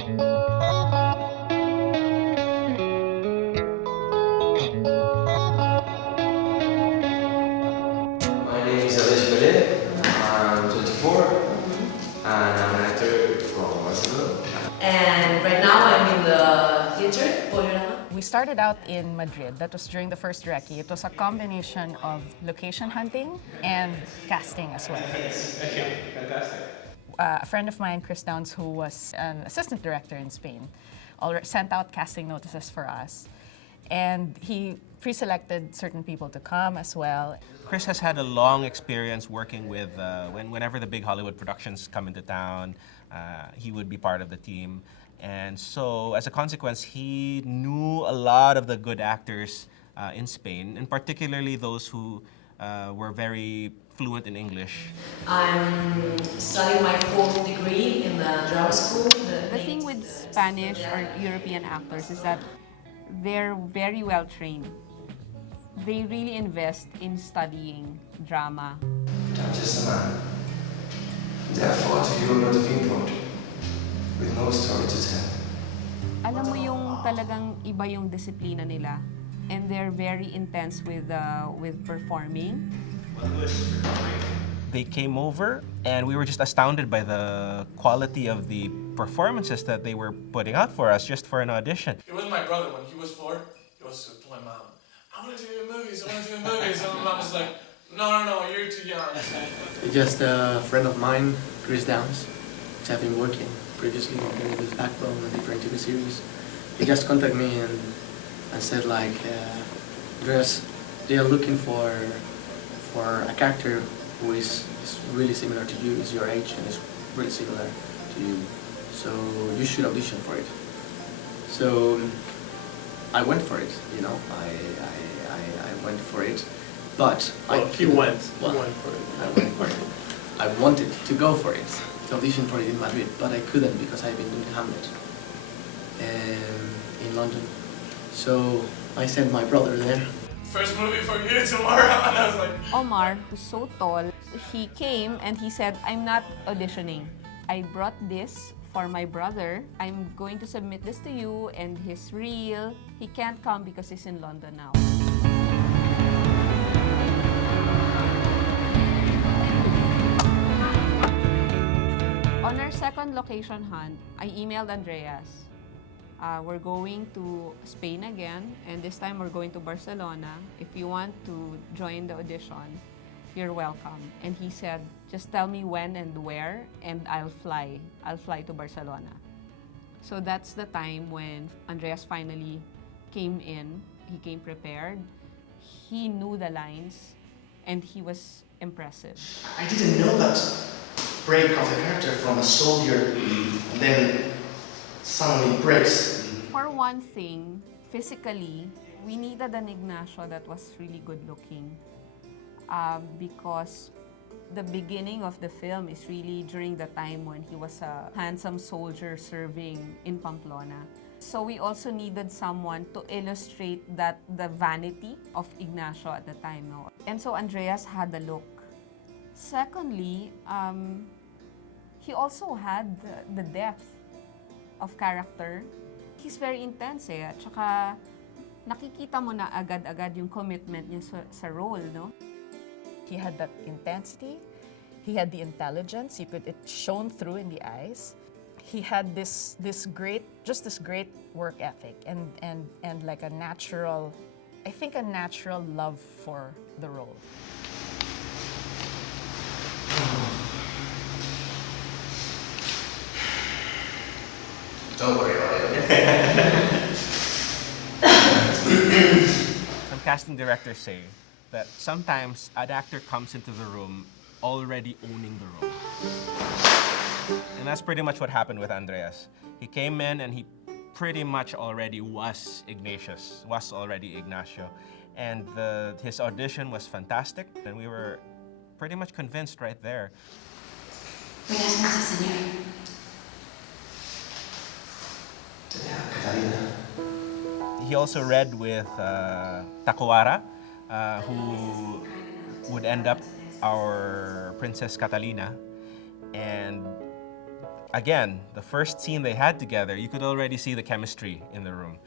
My name is Pauline. I'm 24, and I'm an actor from Barcelona. And right now I'm in the theater, Pauline. We started out in Madrid. That was during the first recce. It was a combination of location hunting and casting as well. Okay, fantastic. A friend of mine, Chris Downs, who was an assistant director in Spain, already sent out casting notices for us. And he pre-selected certain people to come as well. Chris has had a long experience working with, whenever the big Hollywood productions come into town, he would be part of the team. And so, as a consequence, he knew a lot of the good actors in Spain, and particularly those who were very fluent in English. I'm studying my fourth degree in the drama school. The thing with Spanish or European actors is that they're very well trained. They really invest in studying drama. I'm just a man. Therefore, to you, I'm not of import, with no story to tell. Alam mo yung talagang iba yung disiplina nila, and they're very intense with performing. They came over, and we were just astounded by the quality of the performances that they were putting out for us just for an audition. It was my brother when he was 4. He was to my mom, I want to do movies, I want to do movies. And my mom was like, no, you're too young. Just a friend of mine, Chris Downs, which I've been working previously with Backbone and different TV series. He just contacted me and said like, Andreas, they are looking for a character who is really similar to you, is your age and is really similar to you. So you should audition for it. So I went for it, you know. I went for it, but He went for it. I went for it. I wanted to go for it, to audition for it in Madrid, but I couldn't because I've been doing Hamlet in London. So I sent my brother there. First movie for you tomorrow. And I was like, Omar, who's so tall, he came and he said, I'm not auditioning. I brought this for my brother. I'm going to submit this to you and he's real. He can't come because he's in London now. On our second location hunt, I emailed Andreas. We're going to Spain again, and this time we're going to Barcelona. If you want to join the audition, you're welcome. And he said, just tell me when and where, and I'll fly. I'll fly to Barcelona. So that's the time when Andreas finally came in. He came prepared. He knew the lines, and he was impressive. I didn't know that break of the character from a soldier, then suddenly breaks. For one thing, physically, we needed an Ignacio that was really good looking because the beginning of the film is really during the time when he was a handsome soldier serving in Pamplona. So we also needed someone to illustrate that the vanity of Ignacio at the time. No? And so Andreas had the look. Secondly, he also had the depth of character. He's very intense at saka nakikita mo na agad-agad yung commitment niya sa role, no? He had that intensity. He had the intelligence. It shone through in the eyes. He had this great work ethic and like a natural love for the role. Don't worry about it. Some casting directors say that sometimes an actor comes into the room already owning the role. And that's pretty much what happened with Andreas. He came in and he pretty much already was Ignatius, was already Ignacio. And his audition was fantastic, and we were pretty much convinced right there. Buenas noches, señor. He also read with Tacuara, who would end up our Princess Catalina. And again, the first scene they had together, you could already see the chemistry in the room.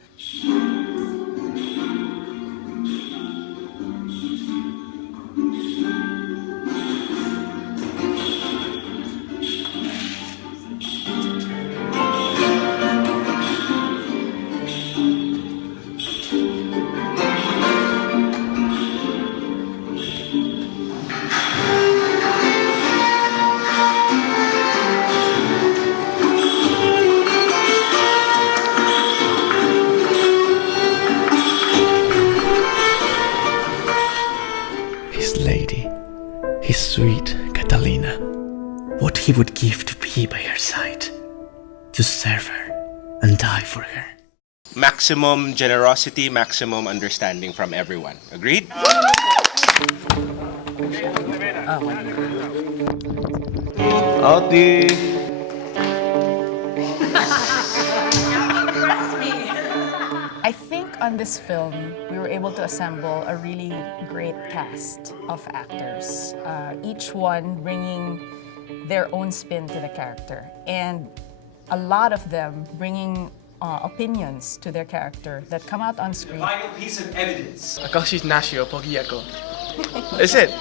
His lady, his sweet Catalina, what he would give to be by her side, to serve her and die for her. Maximum generosity, maximum understanding from everyone. Agreed? Audi. I think on this film, we were able to assemble a really great cast of actors, each one bringing their own spin to the character, and a lot of them bringing opinions to their character that come out on screen. Vital piece of evidence. Ako si Ignacio, pogi ako. Is it?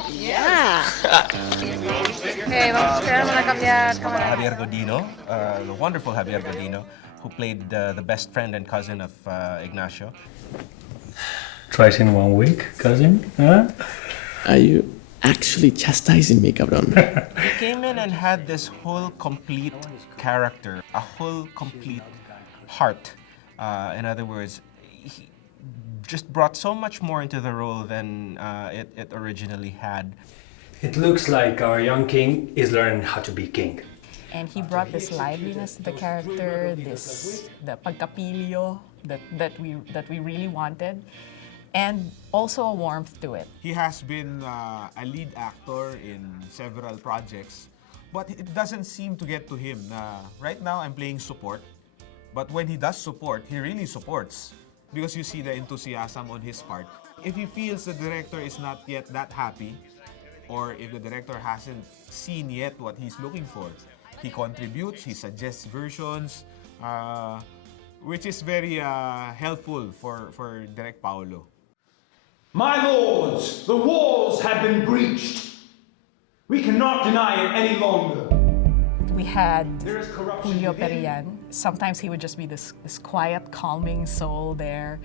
Javier Godino, the wonderful Javier Godino, who played the best friend and cousin of Ignacio. Twice in 1 week, cousin? Huh? Are you actually chastising me, cabron? He came in and had this whole complete character, a whole complete heart. In other words, he just brought so much more into the role than it originally had. It looks like our young king is learning how to be king. And he brought this liveliness to the character, the pagkapilyo that we really wanted, and also a warmth to it. He has been a lead actor in several projects, but it doesn't seem to get to him. Right now, I'm playing support, but when he does support, he really supports because you see the enthusiasm on his part. If he feels the director is not yet that happy, or if the director hasn't seen yet what he's looking for, he contributes, he suggests versions, which is very helpful for Direk Paolo. My lords, the walls have been breached. We cannot deny it any longer. We had There is corruption Julio within. Perian. Sometimes he would just be this quiet, calming soul there.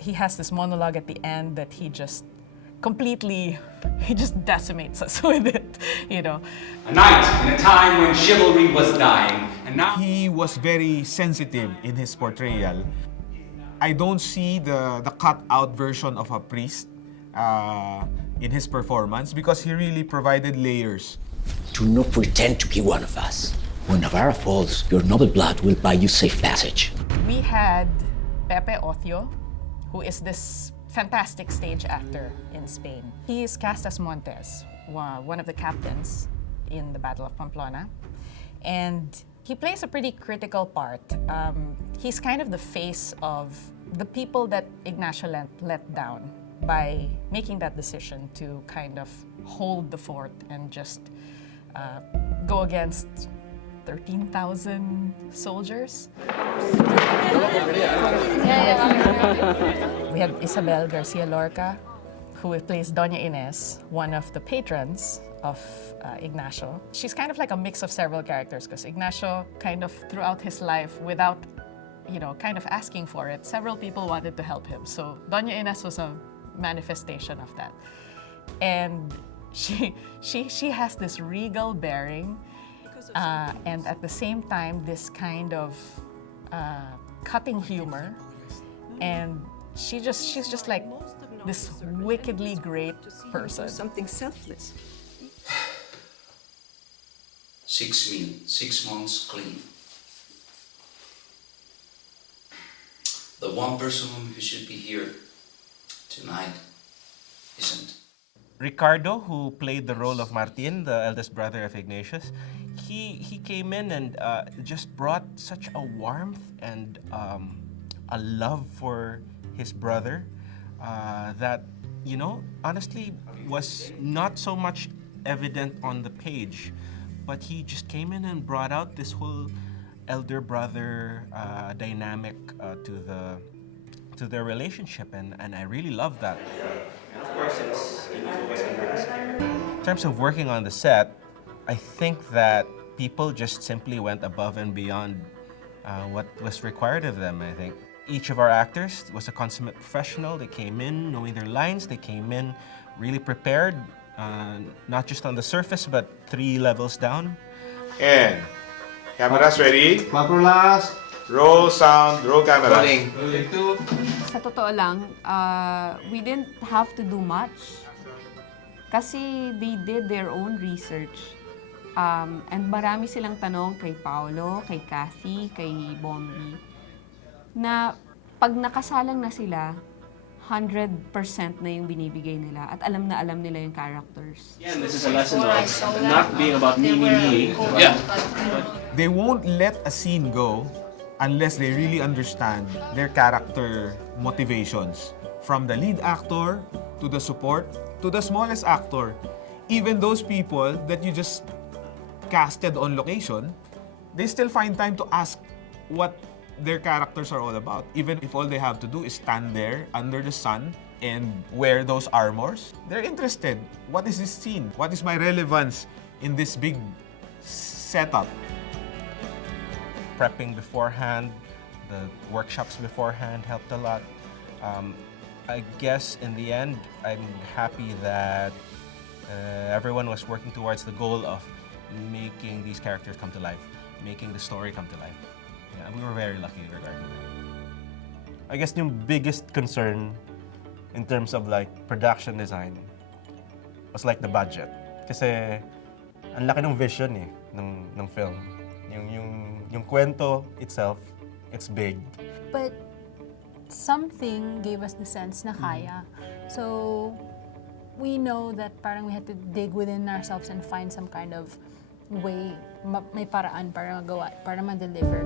He has this monologue at the end that he just decimates us with it, you know. A night in a time when chivalry was dying, and now He was very sensitive in his portrayal. I don't see the cut-out version of a priest in his performance because he really provided layers. Do not pretend to be one of us. When Navarra falls, your noble blood will buy you safe passage. We had Pepe Ocio, who is this fantastic stage actor in Spain. He is cast as Montes, one of the captains in the Battle of Pamplona. And he plays a pretty critical part. He's kind of the face of the people that Ignacio let down by making that decision to kind of hold the fort and just go against 13,000 soldiers. We had Isabel Garcia Lorca, who plays Doña Inés, one of the patrons of Ignacio. She's kind of like a mix of several characters because Ignacio kind of throughout his life, without kind of asking for it, several people wanted to help him. So Doña Inés was a manifestation of that. And she has this regal bearing, and at the same time, this kind of cutting humor, and she's just like this wickedly great person. Something selfless. 6 months clean. The one person who should be here tonight isn't. Ricardo, who played the role of Martin, the eldest brother of Ignatius, he came in and just brought such a warmth and a love for his brother that, honestly was not so much evident on the page, but he just came in and brought out this whole elder brother dynamic to their relationship, and I really love that. And of course, it's in terms of working on the set, I think that people just simply went above and beyond what was required of them, I think. Each of our actors was a consummate professional. They came in knowing their lines. They came in really prepared, not just on the surface, but 3 levels down. And cameras ready. Roll sound, roll cameras. Sa totoo lang, we didn't have to do much. Kasi they did their own research. And marami silang tanong kay Paolo, kay Kathy, kay Bombi, na pag nakasalang na sila, 100% na yung binibigay nila at alam na alam nila yung characters. Yeah, and this is a lesson of not being about me. Yeah. They won't let a scene go unless they really understand their character motivations. From the lead actor, to the support, to the smallest actor. Even those people that you just casted on location, they still find time to ask what their characters are all about. Even if all they have to do is stand there under the sun and wear those armors, they're interested. What is this scene? What is my relevance in this big setup? Prepping beforehand, the workshops beforehand helped a lot. I guess in the end, I'm happy that everyone was working towards the goal of making these characters come to life, making the story come to life. Yeah, we were very lucky regarding that. I guess yung biggest concern in terms of like production design was like the budget. Kasi ang laki ng vision ng film. Yung kwento itself, it's big. But something gave us the sense na kaya. So we know that parang we had to dig within ourselves and find some kind of way, may paraan para magawa, para ma-deliver.